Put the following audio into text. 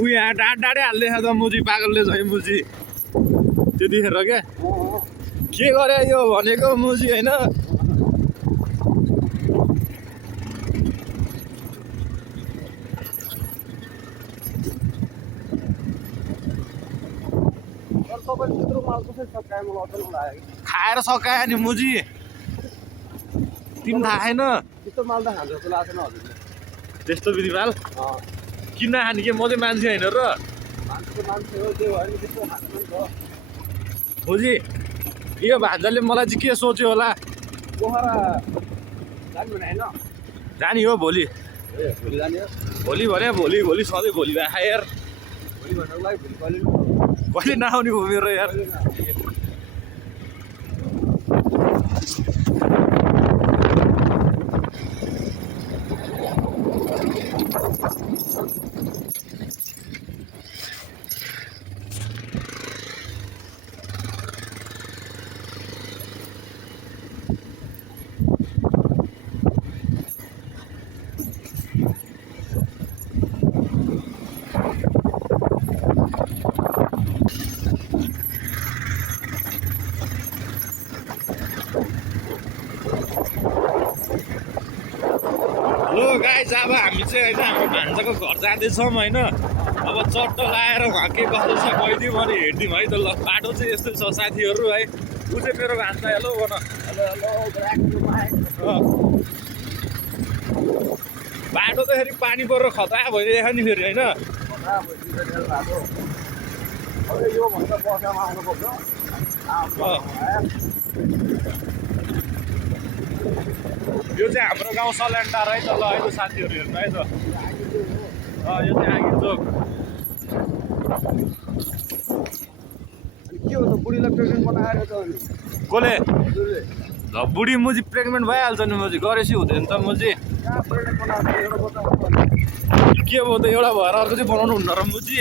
ऊ यहाँ डाँडै हाल्दैछ त मुजी पागलले झै मुजी त्यतिखेर क्या के गरे यो भनेको मुजी होइन खाएर सकायो नि मुजी तिमी थाहा छैन त्यस्तो विधिमाल किन खाने के म चाहिँ मान्छे होइन र मुजी यो भान्जाले मलाई चाहिँ के सोच्यो होला जाने हो भोलि भोलि भने भोलि सधैँ भोलि भए यार कहिले नआउने हो मेरो यार हेलो गाइस अब हामी चाहिँ होइन हाम्रो भान्जाको घर जाँदैछौँ होइन अब चट्ट लाएर उहाँ के कस्तो छ गइदिउँ अनि हेरिदिउँ है त ल बाटो चाहिँ यस्तै छ साथीहरू है ऊ चाहिँ मेरो भान्जा हेलो भन बाटो त फेरि पानी परेर खतरा भइरहेको नि फेरि होइन यो चाहिँ हाम्रो गाउँ सल्यान्टार है त ल है त साथीहरू हेर्नु है त यो चाहिँ आगे चोक के हो त बुढीलाई प्रेग्नेन्ट बनाएर त कसले ल बुढी मुजी प्रेग्नेन्ट भइहाल्छ नि मुजी गरेपछि हुँदैन त मुजी के भयो त एउटा भएर अर्को चाहिँ बनाउनु हुन्न र मुजी